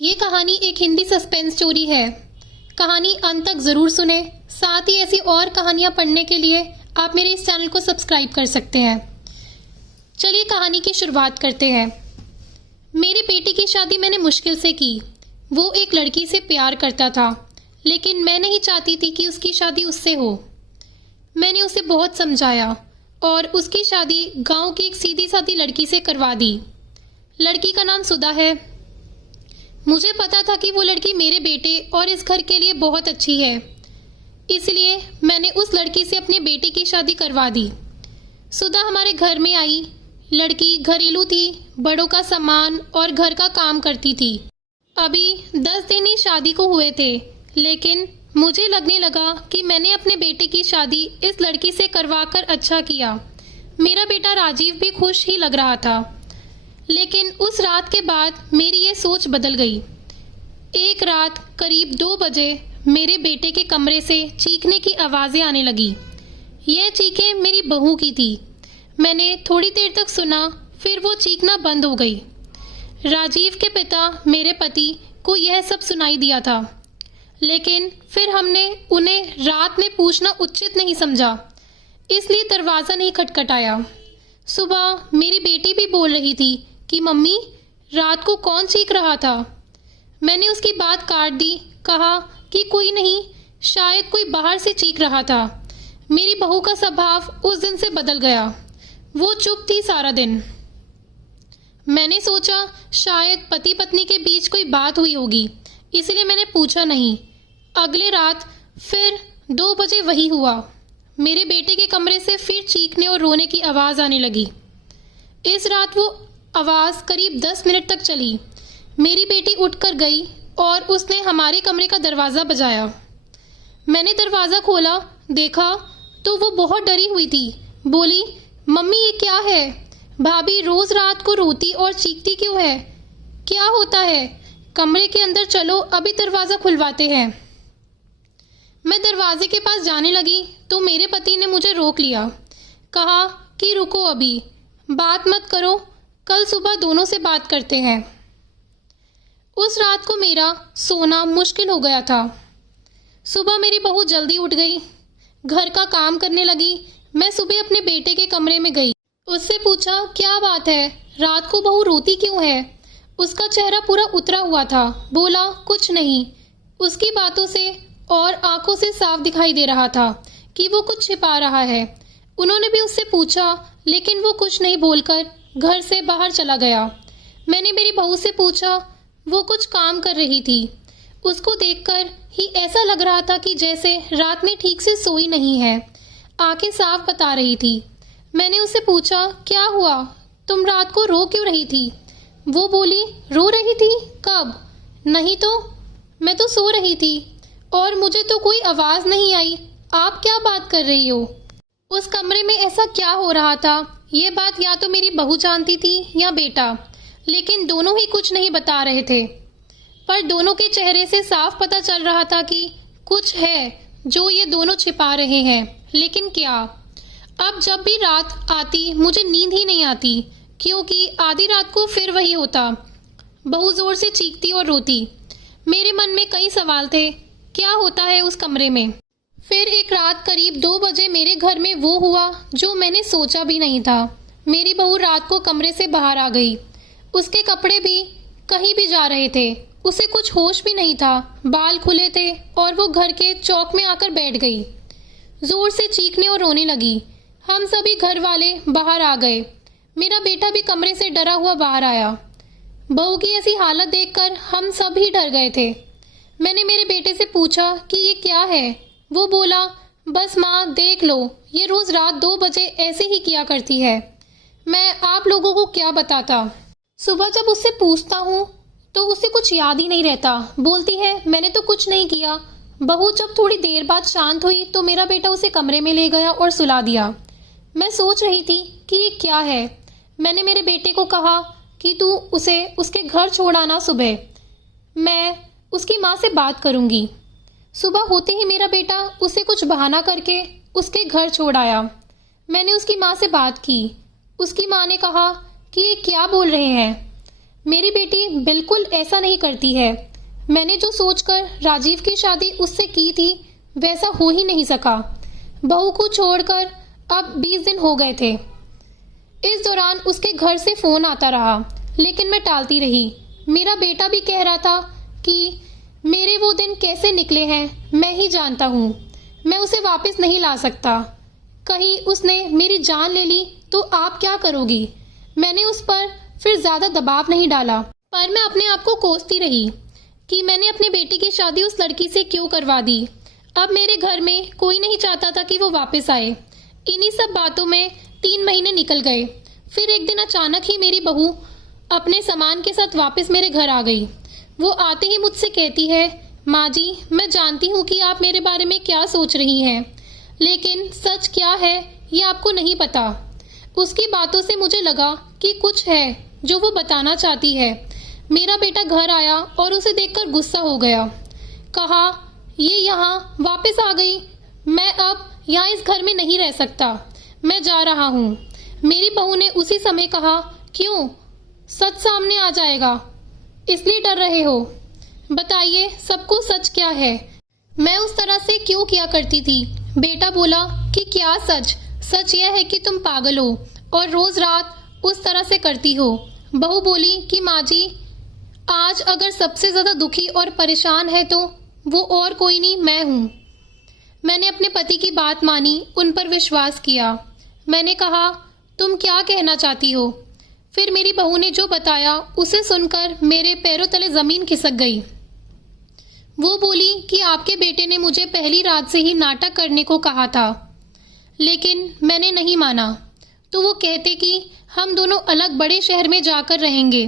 ये कहानी एक हिंदी सस्पेंस स्टोरी है। कहानी अंत तक ज़रूर सुने। साथ ही ऐसी और कहानियाँ पढ़ने के लिए आप मेरे इस चैनल को सब्सक्राइब कर सकते हैं। चलिए कहानी की शुरुआत करते हैं। मेरे बेटे की शादी मैंने मुश्किल से की। वो एक लड़की से प्यार करता था, लेकिन मैं नहीं चाहती थी कि उसकी शादी उससे हो। मैंने उसे बहुत समझाया और उसकी शादी गांव की एक सीधी सादी लड़की से करवा दी। लड़की का नाम सुधा है। मुझे पता था कि वो लड़की मेरे बेटे और इस घर के लिए बहुत अच्छी है, इसलिए मैंने उस लड़की से अपने बेटे की शादी करवा दी। सुधा हमारे घर में आई। लड़की घरेलू थी, बड़ों का सम्मान और घर का काम करती थी। अभी 10 दिन ही शादी को हुए थे, लेकिन मुझे लगने लगा कि मैंने अपने बेटे की शादी इस लड़की से करवाकर अच्छा किया। मेरा बेटा राजीव भी खुश ही लग रहा था, लेकिन उस रात के बाद मेरी ये सोच बदल गई। एक रात करीब 2 बजे मेरे बेटे के कमरे से चीखने की आवाज़ें आने लगी। यह चीखें मेरी बहू की थी। मैंने थोड़ी देर तक सुना, फिर वो चीखना बंद हो गई। राजीव के पिता मेरे पति को यह सब सुनाई दिया था, लेकिन फिर हमने उन्हें रात में पूछना उचित नहीं समझा, इसलिए दरवाज़ा नहीं खटखटाया। सुबह मेरी बेटी भी बोल रही थी कि मम्मी, रात को कौन चीख रहा था। मैंने उसकी बात काट दी, कहा कि कोई नहीं, शायद कोई बाहर से चीख रहा था। मेरी बहू का स्वभाव उस दिन से बदल गया। वो चुप थी सारा दिन। मैंने सोचा शायद पति पत्नी के बीच कोई बात हुई होगी, इसलिए मैंने पूछा नहीं। अगले रात फिर 2 बजे वही हुआ। मेरे बेटे के कमरे से फिर चीखने और रोने की आवाज़ आने लगी। इस रात वो आवाज़ करीब 10 मिनट तक चली। मेरी बेटी उठकर गई और उसने हमारे कमरे का दरवाज़ा बजाया। मैंने दरवाज़ा खोला, देखा तो वो बहुत डरी हुई थी। बोली, मम्मी ये क्या है? भाभी रोज़ रात को रोती और चीखती क्यों है? क्या होता है? कमरे के अंदर चलो, अभी दरवाज़ा खुलवाते हैं। मैं दरवाजे के पास जाने लगी तो मेरे पति ने मुझे रोक लिया। कहा कि रुको, अभी बात मत करो, कल सुबह दोनों से बात करते हैं। उस रात को मेरा सोना मुश्किल हो गया था। सुबह मेरी बहू जल्दी उठ गई, घर का काम करने लगी। मैं सुबह अपने बेटे के कमरे में गई। उससे पूछा, क्या बात है, रात को बहू रोती क्यों है? उसका चेहरा पूरा उतरा हुआ था। बोला, कुछ नहीं। उसकी बातों से और आंखों से साफ दिखाई दे रहा था कि वो कुछ छिपा रहा है। उन्होंने भी उससे पूछा, लेकिन वो कुछ नहीं बोलकर घर से बाहर चला गया। मैंने मेरी बहू से पूछा, वो कुछ काम कर रही थी। उसको देखकर ही ऐसा लग रहा था कि जैसे रात में ठीक से सोई नहीं है। आंखें साफ बता रही थी। मैंने उससे पूछा, क्या हुआ, तुम रात को रो क्यों रही थी? वो बोली, रो रही थी? कब? नहीं तो, मैं तो सो रही थी और मुझे तो कोई आवाज़ नहीं आई। आप क्या बात कर रही हो? उस कमरे में ऐसा क्या हो रहा था, ये बात या तो मेरी बहू जानती थी या बेटा, लेकिन दोनों ही कुछ नहीं बता रहे थे। पर दोनों के चेहरे से साफ पता चल रहा था कि कुछ है जो ये दोनों छिपा रहे हैं, लेकिन क्या? अब जब भी रात आती मुझे नींद ही नहीं आती, क्योंकि आधी रात को फिर वही होता। बहू जोर से चीखती और रोती। मेरे मन में कई सवाल थे, क्या होता है उस कमरे में? फिर एक रात करीब 2 बजे मेरे घर में वो हुआ जो मैंने सोचा भी नहीं था। मेरी बहू रात को कमरे से बाहर आ गई। उसके कपड़े भी कहीं भी जा रहे थे। उसे कुछ होश भी नहीं था। बाल खुले थे और वो घर के चौक में आकर बैठ गई। जोर से चीखने और रोने लगी। हम सभी घर वाले बाहर आ गए। मेरा बेटा भी कमरे से डरा हुआ बाहर आया। बहू की ऐसी हालत देखकर हम सब ही डर गए थे। मैंने मेरे बेटे से पूछा कि ये क्या है? वो बोला, बस माँ देख लो, ये रोज़ रात 2 बजे ऐसे ही किया करती है। मैं आप लोगों को क्या बताता। सुबह जब उससे पूछता हूँ तो उसे कुछ याद ही नहीं रहता। बोलती है, मैंने तो कुछ नहीं किया। बहू जब थोड़ी देर बाद शांत हुई तो मेरा बेटा उसे कमरे में ले गया और सुला दिया। मैं सोच रही थी कि ये क्या है। मैंने मेरे बेटे को कहा कि तू उसे उसके घर छोड़ आना, सुबह मैं उसकी माँ से बात करूँगी। सुबह होते ही मेरा बेटा उसे कुछ बहाना करके उसके घर छोड़ आया। मैंने उसकी माँ से बात की। उसकी माँ ने कहा कि ये क्या बोल रहे हैं। मेरी बेटी बिल्कुल ऐसा नहीं करती है। मैंने जो सोचकर राजीव की शादी उससे की थी वैसा हो ही नहीं सका। बहू को छोड़कर अब 20 दिन हो गए थे। इस दौरान उसके घर से फोन आता रहा, लेकिन मैं टालती रही। मेरा बेटा भी कह रहा था कि मेरे वो दिन कैसे निकले हैं मैं ही जानता हूँ, मैं उसे वापस नहीं ला सकता। कहीं उसने मेरी जान ले ली तो आप क्या करोगी? मैंने उस पर फिर ज्यादा दबाव नहीं डाला, पर मैं अपने आप को कोसती रही कि मैंने अपनी बेटी की शादी उस लड़की से क्यों करवा दी। अब मेरे घर में कोई नहीं चाहता था कि वो वापस आए। इन्हीं सब बातों में 3 महीने निकल गए। फिर एक दिन अचानक ही मेरी बहू अपने सामान के साथ वापस मेरे घर आ गई। वो आते ही मुझसे कहती है, माँ जी, मैं जानती हूँ कि आप मेरे बारे में क्या सोच रही हैं, लेकिन सच क्या है ये आपको नहीं पता। उसकी बातों से मुझे लगा कि कुछ है जो वो बताना चाहती है। मेरा बेटा घर आया और उसे देखकर गुस्सा हो गया। कहा, ये यहाँ वापस आ गई, मैं अब यहाँ इस घर में नहीं रह सकता, मैं जा रहा हूँ। मेरी बहू ने उसी समय कहा, क्यों? सच सामने आ जाएगा इसलिए डर रहे हो? बताइए सबको सच क्या है? मैं उस तरह से क्यों किया करती थी? बेटा बोला कि क्या सच? सच यह है कि तुम पागल हो और रोज रात उस तरह से करती हो। बहू बोली कि माँ जी, आज अगर सबसे ज्यादा दुखी और परेशान है तो वो और कोई नहीं, मैं हूँ। मैंने अपने पति की बात मानी, उन पर विश्वास किया। मैंने कहा, तुम क्या कहना चाहती हो? फिर मेरी बहू ने जो बताया उसे सुनकर मेरे पैरों तले जमीन खिसक गई। वो बोली कि आपके बेटे ने मुझे पहली रात से ही नाटक करने को कहा था, लेकिन मैंने नहीं माना। तो वो कहते कि हम दोनों अलग बड़े शहर में जाकर रहेंगे।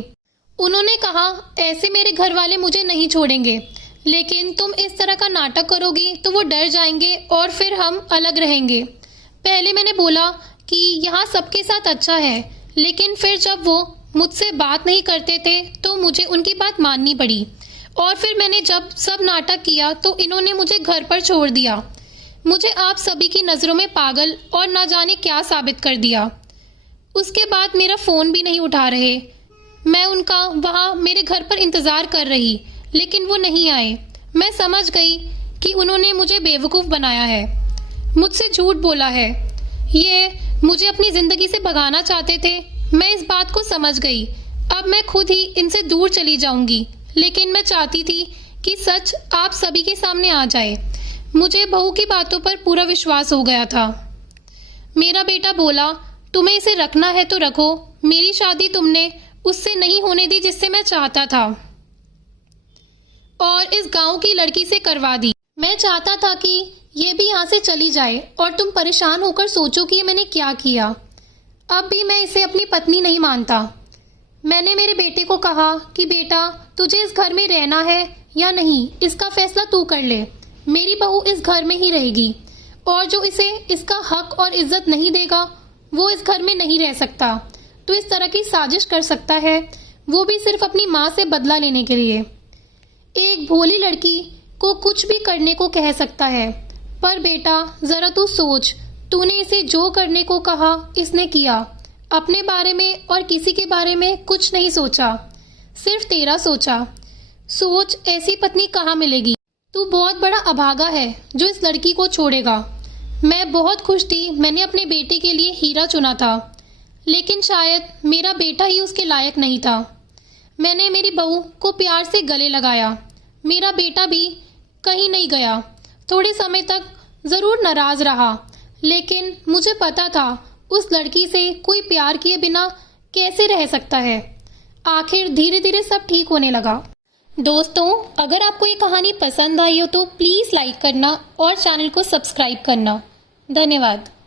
उन्होंने कहा, ऐसे मेरे घर वाले मुझे नहीं छोड़ेंगे, लेकिन तुम इस तरह का नाटक करोगी तो वो डर जाएंगे और फिर हम अलग रहेंगे। पहले मैंने बोला कि यहाँ सबके साथ अच्छा है, लेकिन फिर जब वो मुझसे बात नहीं करते थे तो मुझे उनकी बात माननी पड़ी। और फिर मैंने जब सब नाटक किया तो इन्होंने मुझे घर पर छोड़ दिया। मुझे आप सभी की नज़रों में पागल और ना जाने क्या साबित कर दिया। उसके बाद मेरा फ़ोन भी नहीं उठा रहे। मैं उनका वहाँ मेरे घर पर इंतज़ार कर रही, लेकिन वो नहीं आए। मैं समझ गई कि उन्होंने मुझे बेवकूफ़ बनाया है, मुझसे झूठ बोला है। ये मुझे अपनी ज़िंदगी से भगाना चाहते थे। मैं इस बात को समझ गई। अब मैं खुद ही इनसे दूर चली जाऊंगी, लेकिन मैं चाहती थी कि सच आप सभी के सामने आ जाए। मुझे बहू की बातों पर पूरा विश्वास हो गया था। मेरा बेटा बोला, तुम्हें इसे रखना है तो रखो, मेरी शादी तुमने उससे नहीं होने दी जिससे मैं चाहता था, और इस गांव की लड़की से करवा दी। मैं चाहता था कि ये भी यहाँ से चली जाए और तुम परेशान होकर सोचो कि ये मैंने क्या किया। अब भी मैं इसे अपनी पत्नी नहीं मानता। मैंने मेरे बेटे को कहा कि बेटा, तुझे इस घर में रहना है या नहीं, इसका फैसला तू कर ले। मेरी बहू इस घर में ही रहेगी, और जो इसे इसका हक और इज्जत नहीं देगा वो इस घर में नहीं रह सकता। तो इस तरह की साजिश कर सकता है, वो भी सिर्फ अपनी माँ से बदला लेने के लिए। एक भोली लड़की को कुछ भी करने को कह सकता है, पर बेटा जरा तू सोच, तूने इसे जो करने को कहा इसने किया। अपने बारे में और किसी के बारे में कुछ नहीं सोचा, सिर्फ तेरा सोचा। सोच, ऐसी पत्नी कहाँ मिलेगी? तू बहुत बड़ा अभागा है जो इस लड़की को छोड़ेगा। मैं बहुत खुश थी मैंने अपने बेटे के लिए हीरा चुना था, लेकिन शायद मेरा बेटा ही उसके लायक नहीं था। मैंने मेरी बहू को प्यार से गले लगाया। मेरा बेटा भी कहीं नहीं गया। थोड़े समय तक ज़रूर नाराज़ रहा, लेकिन मुझे पता था उस लड़की से कोई प्यार किए बिना कैसे रह सकता है। आखिर धीरे धीरे सब ठीक होने लगा। दोस्तों, अगर आपको ये कहानी पसंद आई हो तो प्लीज़ लाइक करना और चैनल को सब्सक्राइब करना। धन्यवाद।